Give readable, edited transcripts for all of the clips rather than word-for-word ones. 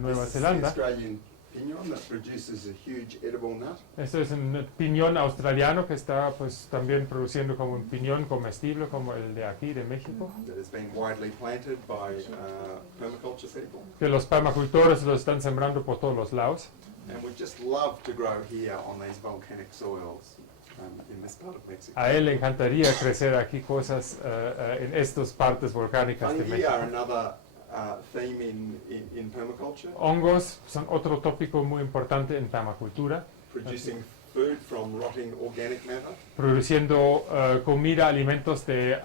Nueva Zelanda. Australian piñon that produces a huge edible nut. Esto es un piñón australiano que está pues también produciendo como un piñón comestible como el de aquí, de México. That has been widely planted by permaculture people. Que los permacultores lo están sembrando por todos los lados. And we just love to grow here on these volcanic soils in this part of Mexico. A él le encantaría crecer aquí cosas en estas partes volcánicas de Fungi are México. another theme in permaculture. Hongos son otro tópico muy importante en permacultura, Producing food from rotting organic matter. produciendo comida, alimentos de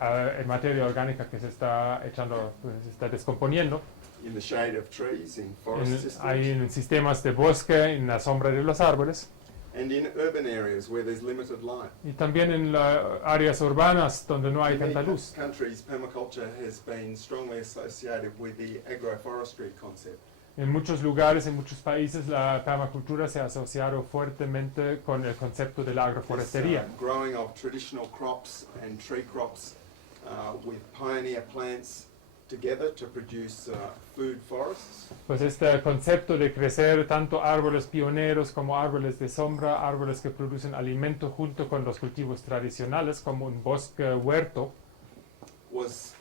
materia orgánica que se está echando, pues, se está descomponiendo. In the shade of trees, in forest systems. Hay en sistemas de bosque, en la sombra de los árboles, And in urban areas where there's limited light. y también en áreas urbanas donde no hay In many tanta luz. countries, permaculture has been strongly associated with the agroforestry concept. En muchos lugares, en muchos países, la permacultura se ha asociado fuertemente con el concepto de la agroforestería. This, growing of traditional crops and tree crops with pioneer plants together to produce food forests. Pues este concepto de crecer tanto árboles pioneros como árboles de sombra, árboles que producen alimento junto con los cultivos tradicionales como un bosque huerto, Was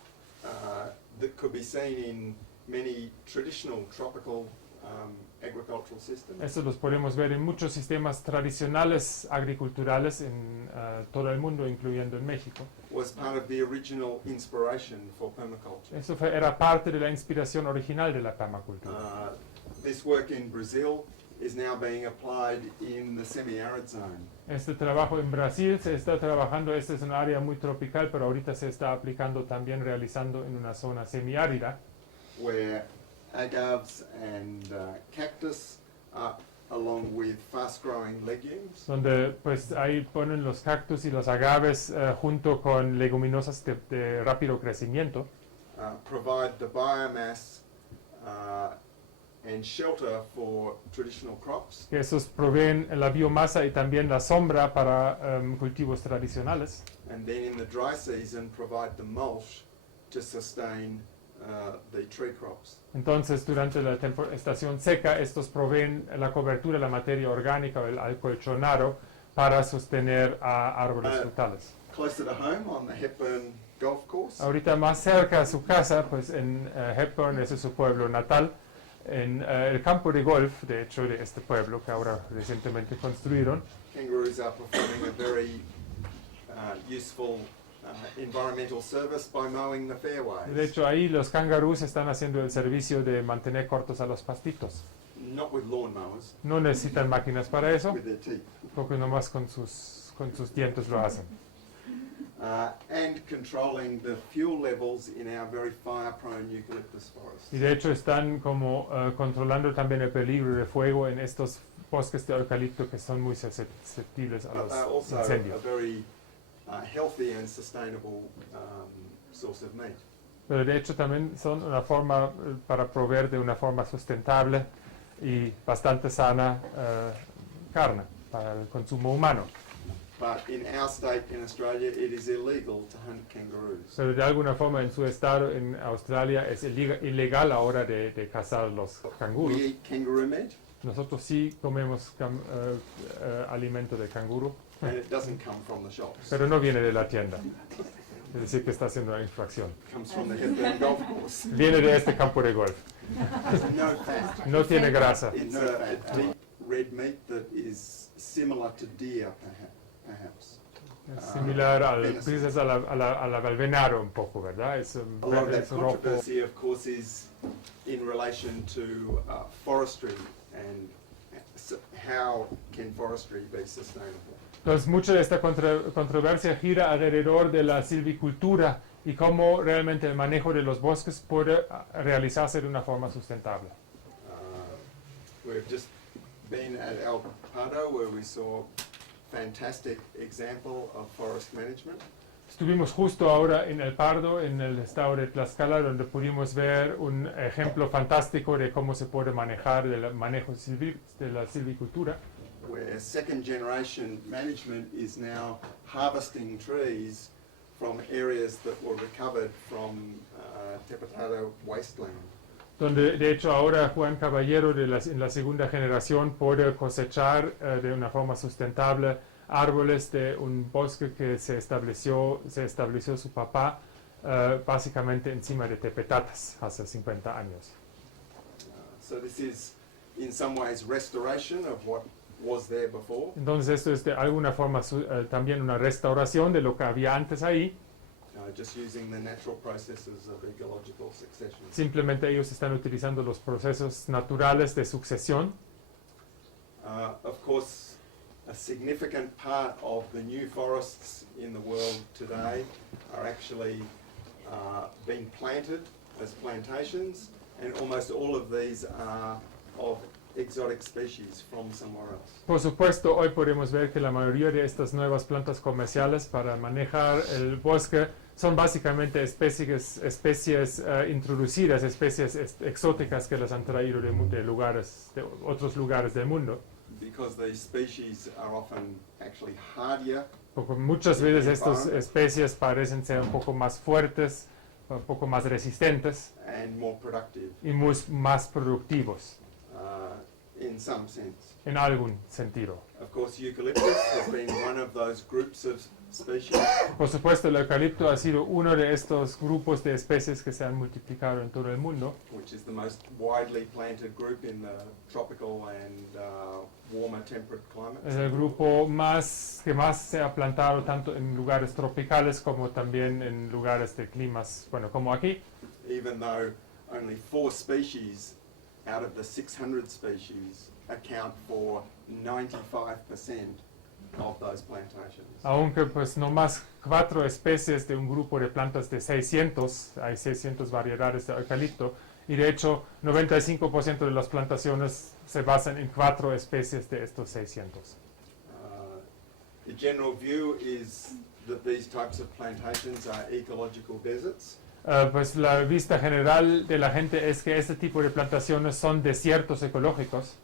that could be seen in many traditional tropical agricultural systems. esto los podemos ver en muchos sistemas tradicionales agriculturales en todo el mundo, incluyendo en México. Was part of the original inspiration for permaculture. Eso era parte de la inspiración original de la permacultura. This work in Brazil is now being applied in the semi-arid zone. Este trabajo en Brasil se está trabajando, este es un área muy tropical, pero ahorita se está aplicando también, realizando en una zona semiárida, Where agaves and cactus along with fast-growing legumes donde pues ahí ponen los cactus y los agaves junto con leguminosas de rápido crecimiento, provide the biomass and shelter for traditional crops. que esos proveen la biomasa y también la sombra para cultivos tradicionales. And then in the dry season provide the mulch to sustain the tree crops. Entonces, durante la estación seca, estos proveen la cobertura, la materia orgánica o el acolchonado para sostener a árboles frutales. Closer to home on the Hepburn Golf Course, Ahorita más cerca a su casa, pues en Hepburn, ese es su pueblo natal, en el campo de golf, de hecho, de este pueblo que ahora recientemente construyeron, kangaroos are performing a very useful environmental service by mowing the fairways. de hecho ahí los cangarús están haciendo el servicio de mantener cortos a los pastitos. Not with lawnmowers, No necesitan máquinas para eso, with their teeth. porque nomás con sus dientes lo hacen. And controlling the fuel levels in our very fire-prone eucalyptus forests. Y de hecho están como controlando también el peligro de fuego en estos bosques de eucalipto que son muy susceptibles a But los they're also a incendios. very healthy and sustainable source of meat. Pero de hecho también son una forma para proveer de una forma sustentable y bastante sana carne para el consumo humano. But in our state in Australia, it is illegal to hunt kangaroos. Pero de alguna forma en su estado en Australia es ilegal ahora de cazar los We canguros. eat kangaroo meat, Nosotros sí comemos alimento de canguro, and it doesn't come from the shops. pero no viene de la tienda. Es decir, que está haciendo una infracción. It comes from the Hepburn Golf Course. Viene de este campo de golf. No fat. No tiene grasa. It's a deep red meat that is similar to deer, perhaps. Es similar quizás al venado un poco, ¿verdad? Es A lot of that es rojo. controversy, of course, is in relation to forestry and how can forestry be sustainable. Entonces, mucha de esta controversia gira alrededor de la silvicultura y cómo realmente el manejo de los bosques puede realizarse de una forma sustentable. We've just been at El Pardo where we saw a fantastic example of forest management. Estuvimos justo ahora en El Pardo, en el estado de Tlaxcala, donde pudimos ver un ejemplo fantástico de cómo se puede manejar el manejo de la silvicultura, Where second generation management is now harvesting trees from areas that were recovered from Tepatado wasteland. donde de hecho ahora Juan Caballero en la segunda generación puede cosechar de una forma sustentable árboles de un bosque que se estableció su papá básicamente encima de tepetatas hace 50 años. So this is in some ways restoration of what was there before. Entonces esto es de alguna forma también una restauración de lo que había antes ahí. Just using the natural processes of ecological succession. Simplemente ellos están utilizando los procesos naturales de sucesión. Of course, a significant part of the new forests in the world today are actually being planted as plantations, and almost all of these are of exotic species from somewhere else. Por supuesto, hoy podemos ver que la mayoría de estas nuevas plantas comerciales para manejar el bosque son básicamente especies introducidas, especies exóticas que las han traído de otros lugares del mundo. Because these species are often actually hardier. Porque muchas veces estas especies parecen ser un poco más fuertes, un poco más resistentes And more productive. y más productivos In some sense. en algún sentido. Of course, eucalyptus has been one of those groups of species. Por supuesto, el eucalipto ha sido uno de estos grupos de especies que se han multiplicado en todo el mundo, Which is the most widely planted group in the tropical and warmer temperate climates. es el grupo que más se ha plantado tanto en lugares tropicales como también en lugares de climas, bueno, como aquí. Even though only 4 species out of the 600 species account for 95% of those plantations. Aunque pues no más 4 especies de un grupo de plantas de 600, hay 600 variedades de eucalipto, y de hecho 95% de las plantaciones se basan en 4 especies de estos 600. The general view is that these types of plantations are ecological deserts. Pues la vista general de la gente es que este tipo de plantaciones son desiertos ecológicos,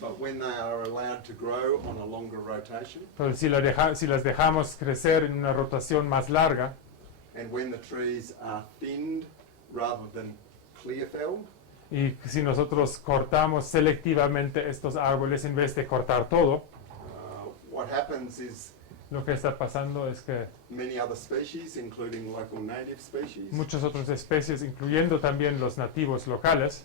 But when they are allowed to grow on a longer rotation, pero si las dejamos crecer en una rotación más larga, and when the trees are thinned rather than clear felled, y si nosotros cortamos selectivamente estos árboles en vez de cortar todo, what happens is lo que está pasando es que many other species, including local native species, muchas otras especies, incluyendo también los nativos locales,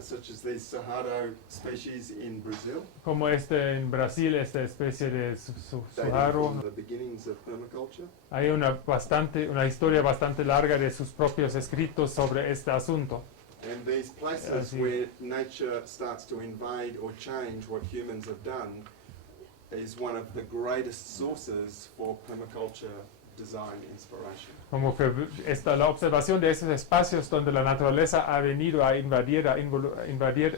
such as these Cerrado species in Brazil, como en Brasil, esta especie de dating suharo, from the beginnings of permaculture, hay una historia bastante larga de sus propios escritos sobre este asunto. and these places where nature starts to invade or change what humans have done is one of the greatest sources for permaculture design inspiration. Como que la observación de esos espacios donde la naturaleza ha venido a invadir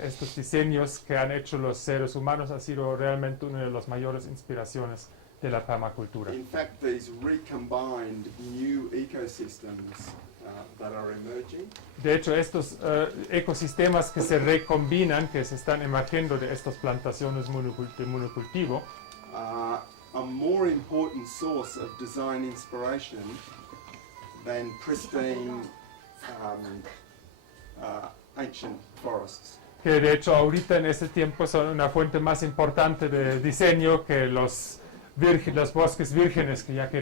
estos diseños que han hecho los seres humanos ha sido realmente una de las mayores inspiraciones de la permacultura. In fact, these recombined new ecosystems that are emerging De hecho, estos ecosistemas que se recombinan, que se están emergiendo de estas plantaciones de monocultivo, a more important source of design inspiration than pristine ancient forests. que de hecho ahorita en este tiempo son una fuente más importante de diseño que los bosques vírgenes que ya que